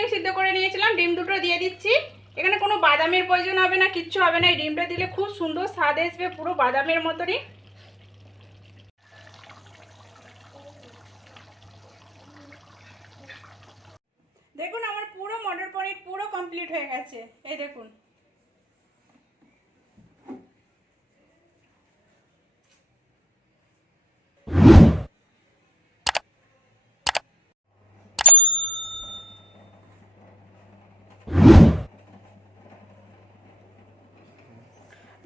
ডিম সিদ্ধ করে নিয়েছিলাম, ডিম দুটো দিয়ে দিচ্ছি। এখানে কোনো বাদামের প্রয়োজন হবে না, কিচ্ছু হবে না। এই ডিমটা দিলে খুব সুন্দর স্বাদ আসবে, পুরো বাদামের মতনই। দেখুন, আমার পুরো মটর পনির পুরো কমপ্লিট হয়ে গেছে। এই দেখুন।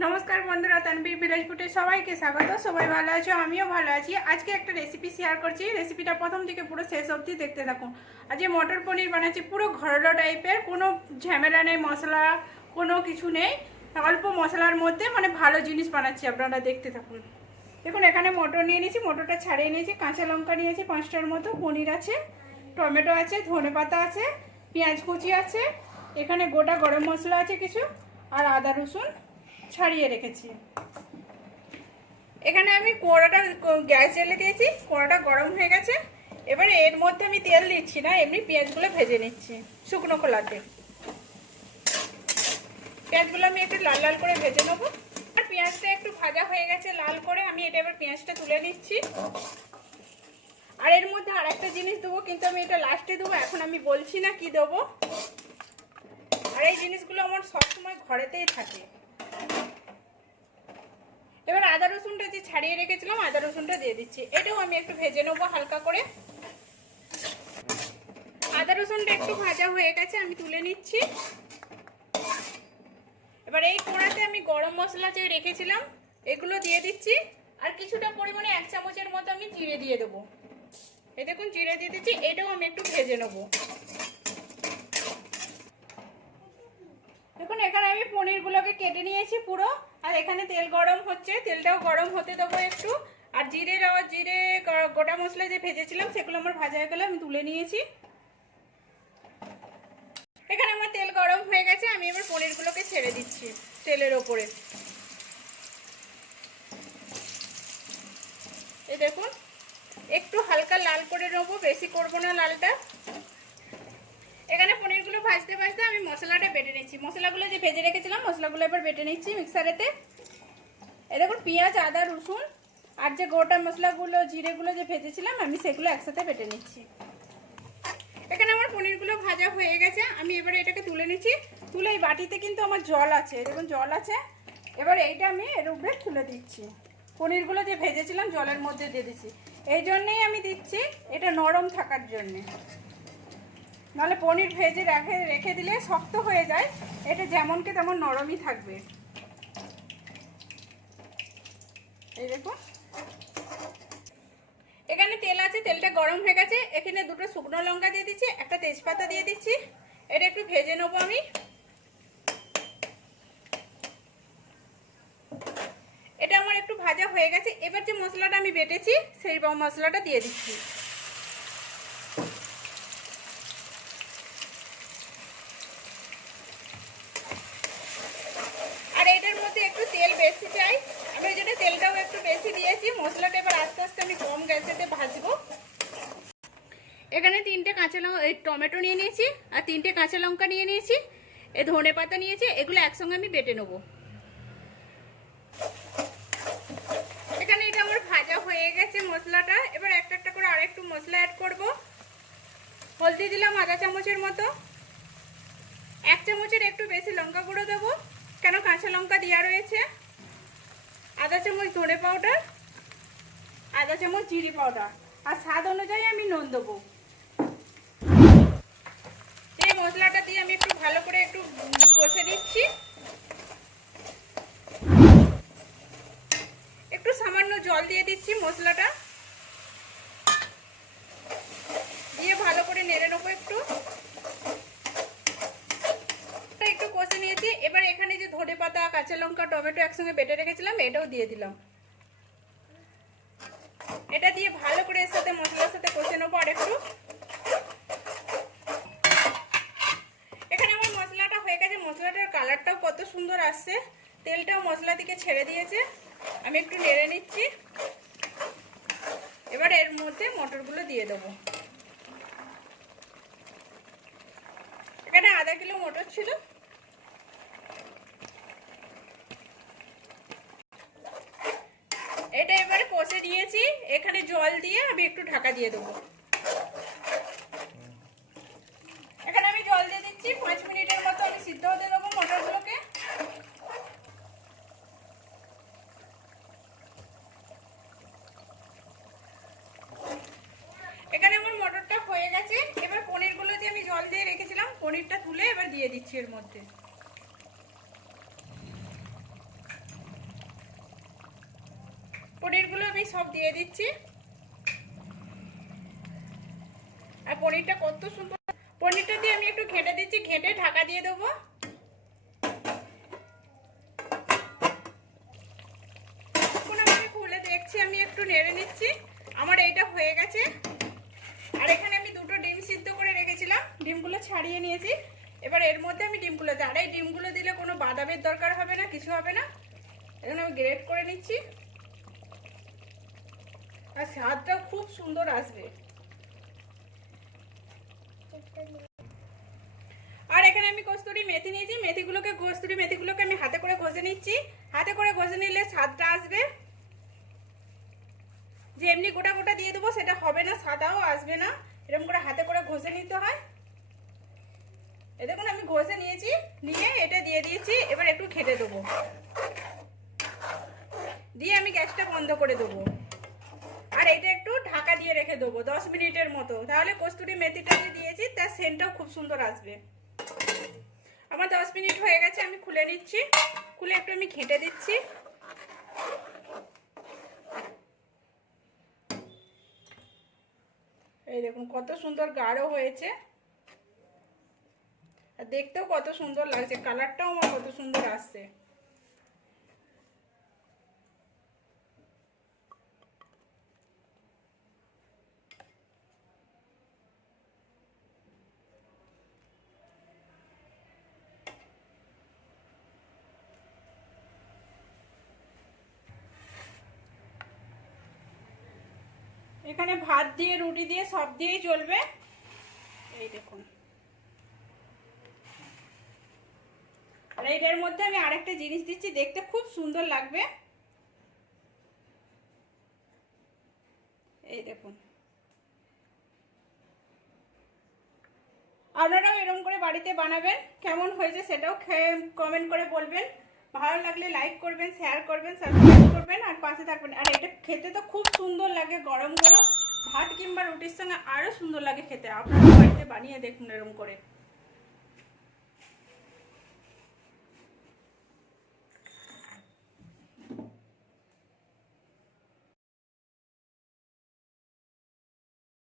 নমস্কার বন্ধুরা তানবীর ফুটে সবাইকে স্বাগত। সবাই ভালো আছো? আমিও ভালো আছি। আজকে একটা রেসিপি শেয়ার করছি। রেসিপিটা প্রথম থেকে পুরো শেষ অবধি দেখতে থাকুন। আজকে মটর পনির বানাচ্ছি পুরো ঘরোয়া টাইপের কোনো ঝামেলা নেই, মশলা কোনো কিছু নেই। অল্প মশলার মধ্যে মানে ভালো জিনিস বানাচ্ছি আপনারা দেখতে থাকুন। দেখুন, এখানে মটর নিয়ে নিয়েছি, মটরটা ছাড়িয়ে নিয়েছি, কাঁচা লঙ্কা নিয়েছি, পাঁচটার মতো পনির আছে, টমেটো আছে, ধনে পাতা আছে, পেঁয়াজ কুচি আছে, এখানে গোটা গরম মশলা আছে কিছু, আর আদা রসুন। ছাড়িয়ে রেখেছি। এখানে আমি কোড়াটা গ্যাস জ্বেলে দিয়েছি কোড়াটা গরম হয়ে গেছে। এবারে এর মধ্যে আমি তেল দিচ্ছি না, এমনি পেঁয়াজগুলো ভেজে নিচ্ছি, শুকনো খোলাতে। পেঁয়াজগুলো আমি একটু লাল লাল করে ভেজে নেব। আর পেঁয়াজটা একটু ভাজা হয়ে গেছে লাল করে আমি এটা এবার পেঁয়াজটা তুলে নিচ্ছি। আর এর মধ্যে আর একটা জিনিস দেবো, কিন্তু আমি এটা লাস্টে দেবো, এখন আমি বলছি না কি দেবো। আর এই জিনিসগুলো আমার সবসময় ঘরেতেই থাকে। এবার আদা রসুনটা যে ছাড়িয়ে রেখেছিলাম, আদা রসুনটা দিয়ে দিচ্ছি। এটাও আমি একটু ভেজে নেব হালকা করে। আদা রসুনটা একটু ভাজা হয়ে গেছে, আমি তুলে নিচ্ছি। এবার এই কোড়াতে আমি গরম মশলা যে রেখেছিলাম, এগুলো দিয়ে দিচ্ছি। আর কিছুটা পরিমাণে এক চামচের মতো আমি জিরে দিয়ে দেবো। এই দেখুন, জিরে দিয়ে দিচ্ছি, এটাও আমি একটু ভেজে নেব। দেখুন, এখানে আমি পনিরগুলোকে কেটে নিয়েছি পুরো। আর এখানে তেল গরম হচ্ছে, তেলটাও গরম হতে দেবো একটু। আর জিরে রওয়া জিরে গোটা মশলা যে ভেজেছিলাম, সেগুলো আমার ভাজা হয়ে গেলে আমি তুলে নিয়েছি। এখানে আমার তেল গরম হয়ে গেছে, আমি এবার পনিরগুলোকে ছেড়ে দিচ্ছি তেলের ওপরে। এই দেখুন, একটু হালকা লাল করে নেব, বেশি করব না লালটা। এখানে পনিরগুলো ভাজতে ভাজতে আমি মশলাটা বেটে নিচ্ছি। মশলাগুলো যে ভেজে রেখেছিলাম, মশলাগুলো এবার বেটে নিচ্ছি মিক্সারেতে। এ দেখুন, পেঁয়াজ, আদা, রসুন আর যে গোটা মশলাগুলো, জিরেগুলো যে ভেজেছিলাম, আমি সেগুলো একসাথে বেটে নিচ্ছি। এখানে আমার পনিরগুলো ভাজা হয়ে গেছে। আমি এবারে এটাকে তুলে নিচ্ছি। তুলে এই বাটিতে কিন্তু আমার জল আছে। দেখুন, জল আছে। এবার এইটা আমি এর উপরে তুলে দিচ্ছি। পনিরগুলো যে ভেজেছিলাম, জলের মধ্যে দিয়ে দিচ্ছি। এই জন্যেই আমি দিচ্ছি এটা নরম থাকার জন্যে। নাহলে পনির ভেজে রেখে রেখে দিলে শক্ত হয়ে যায়। এটা যেমনকে তেমন নরমই থাকবে। এই দেখুন। এখানে তেল আছে, তেলটা গরম হয়ে গেছে। এখানে দুটো শুকনো লঙ্কা দিয়ে দিচ্ছি, একটা তেজপাতা দিয়ে দিচ্ছি। এটা একটু ভেজে নেব আমি। এটা আমার একটু ভাজা হয়ে গেছে। এবার যে মশলাটা আমি বেটেছি, সেই মশলাটা দিয়ে দিচ্ছি আর এটার মধ্যে একটু তেল বেশি চাই। আমি ওই জন্য তেলটাও একটু বেশি দিয়েছি। মশলাটা এবার আস্তে আস্তে আমি কম গ্যাসেতে ভাজবো। এখানে তিনটে কাঁচা লঙ্কা এই টমেটো নিয়ে নিয়েছি আর তিনটে কাঁচা লঙ্কা নিয়ে নিয়েছি। এ ধনে পাতা নিয়েছি। এগুলো একসঙ্গে আমি বেটে নেব। এখানে এটা আমার ভাজা হয়ে গেছে মশলাটা। এবার একটা একটা করে আরেকটু মশলা অ্যাড করব। হলদি দিলাম আধা চামচের মতো। এক চামচের একটু বেশি লঙ্কা গুঁড়ো দেবো। কেন কাঁচা লঙ্কা দেওয়া রয়েছে? আধা চামচ ধনে পাউডার আধা চামচ জিরি পাউডার, আর স্বাদ অনুযায়ী আমি নুন দেবো। এই মশলাটা দিয়ে আমি একটু ভালো করে একটু কষে নিচ্ছি একটু সামান্য জল দিয়ে দিচ্ছি মশলাটা দিয়ে ভালো করে নেড়ে নেব একটু এটা একটু কষে নিয়েছি এবার এখানে যে ধনে পাতা কাঁচা লঙ্কা টমেটো একসঙ্গে বেটে রেখেছিলাম, এটাও দিয়ে দিলাম। এটা দিয়ে ভালো করে এর সাথে মশলার সাথে কষে নেব আর একটু। এখানে আমার মশলাটা হয়ে গেছে, মশলাটার কালারটাও কত সুন্দর আসছে। তেলটাও মশলা থেকে ছেড়ে দিয়েছে। আমি একটু নেড়ে নিচ্ছি। এবার এর মধ্যে মটরগুলো দিয়ে দেবো। এখানে আধা কিলো মটর ছিল। কষে দিয়েছি, এখানে জল দিয়ে আমি একটু ঢাকা দিয়ে দেবো। এখানে আমি জল দিয়ে দিচ্ছি, পাঁচ মিনিটের মতো আমি সিদ্ধ হতে দেবো মটরগুলোকে। এখানে আমার মটরটা হয়ে গেছে, এবার পনিরগুলো আমি জল দিয়ে রেখেছিলাম, পনিরটা তুলে এবার দিয়ে দিচ্ছি এর মধ্যে পনিরগুলো আমি সব দিয়ে দিচ্ছি। আর পনিরটা কত সুন্দর। পনিরটা দিয়ে আমি একটু ঘেটে দিচ্ছি, ঘেটে ঢাকা দিয়ে দেবো। খুলে দেখছি, আমি একটু নেড়ে নিচ্ছি। আমার এইটা হয়ে গেছে। আর এখানে আমি দুটো ডিম সিদ্ধ করে রেখেছিলাম। ডিমগুলো ছাড়িয়ে নিয়েছি। এবার এর মধ্যে আমি ডিমগুলো আর এই ডিমগুলো দিলে কোনো বাদামের দরকার হবে না, কিছু হবে না। এখানে আমি গ্রেট করে নিচ্ছি। আর স্বাদটা খুব সুন্দর আসবে। আর এখানে আমি কস্তুরি মেথি নিয়েছি। মেথিগুলোকে, কস্তুরি মেথিগুলোকে আমি হাতে করে ঘষে নিচ্ছি। হাতে করে ঘষে নিলে স্বাদটা আসবে। যে এমনি গোটা গোটা দিয়ে দেবো, সেটা হবে না সাদাও আসবে না। এরকম করে হাতে করে ঘষে নিতে হয়। এ দেখুন, আমি ঘষে নিয়েছি। নিয়ে এটা দিয়ে দিয়েছি। এবার একটু খেতে দেবো। দিয়ে আমি গ্যাসটা বন্ধ করে দেবো। আর এটা একটু ঢাকা দিয়ে রেখে দেবো, দশ মিনিটের মতো। তাহলে কস্তুরি মেথিটা যে দিয়েছি, তার সেন্টটাও খুব সুন্দর আসবে। আমার দশ মিনিট হয়ে গেছে, আমি খুলে নিচ্ছি। খুলে একটু আমি ঘেঁটে দিচ্ছি। এই দেখুন, কত সুন্দর গাঢ় হয়েছে। আর দেখতেও কত সুন্দর লাগছে, কালারটাও আমার কত সুন্দর আসছে। এখানে ভাত দিয়ে, রুটি দিয়ে, সব দিয়েই চলবে। এই দেখুন। আর এইটার মধ্যে আমি আরেকটা জিনিস দিচ্ছি, দেখতে খুব সুন্দর লাগবে। এই দেখুন। আপনারাও এরকম করে বাড়িতে বানাবেন, কেমন হয়েছে সেটাও খেয়ে কমেন্ট করে বলবেন। ভালো লাগলে লাইক করবেন শেয়ার করবেন সাবস্ক্রাইব করবেন, আর পাশে থাকবেন। আর এটা খেতে তো খুব সুন্দর লাগে গরম গরম। ভাত কিংবা রুটির সঙ্গে আরও সুন্দর লাগে খেতে। আপনারা বাড়িতে বানিয়ে দেখুন এরকম করে।